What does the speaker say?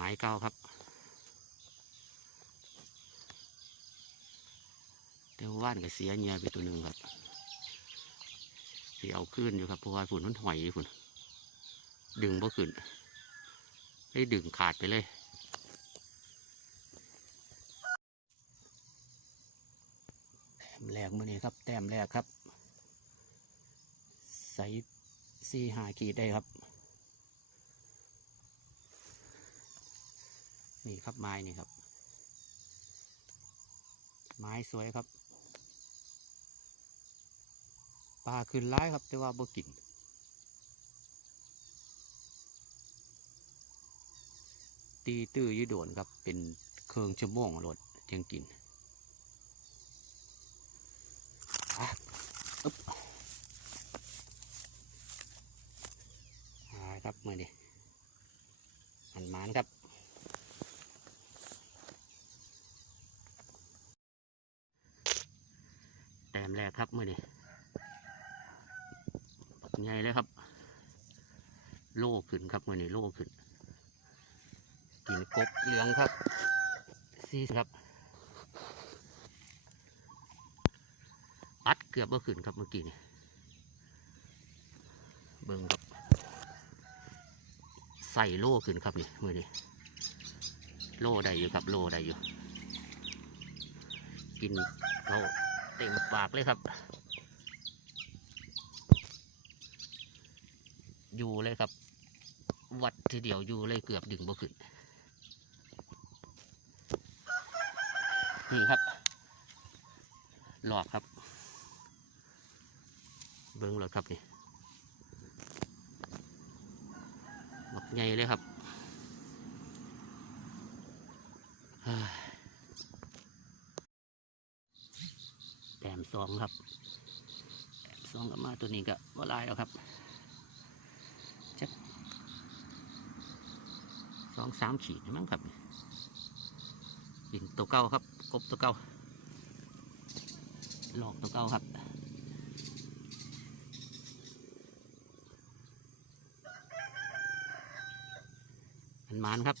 ม้เก้าครับ แต่ว่าว่านก็เสียเงียไปตัวหนึ่งครับที่เอาขึ้นอยู่ครับเพราะว่าฝุ่นมันหอยอยฝุ่นดึงบ่ขึ้นได้ดึงขาดไปเลยแต้มแรกมือนี้ครับ แต้มแรกครับ ใส่สี่หาขีดได้ครับ นี่ครับไม้นี่ครับ ไม้สวยครับปลาขึ้นร้ายครับ แต่ว่าบ่กินตีตื้อยืดโดนครับ เป็นเครื่องชั่วโมงรถจึงกินอะอึ๊บอ่าครับมือนี่มันมานครับ แต้มแรกครับมือนี่ใหญ่เลยครับ โล่ขึ้นครับมือนี่โล่ขึ้นกินกบเหลืองครับซีครับ อัดเกือบเมื่อคืนครับเมื่อกี้นี่เบิ่งครับ ใส่โล่ขึ้นครับนี่มือนี่โล่ได้อยู่ครับโล่ได้อยู่ กินเขา ปากเลยครับ อยู่เลยครับ วัดทีเดียวอยู่เลยเกือบดึงบ่ขึ้นนี่ครับ หลอกครับ เบิ้งเลยครับนี่บักใหญ่เลยครับเฮ้ยแต้ มสองครับแต้มสองกับมาตัวนี้ก็ว่ลายแล้วครับจักสองสามขีดมั้งครับบินตัวเก้าครับกบตัวเก้าหลอกตัวเก้าครับมันมานครับ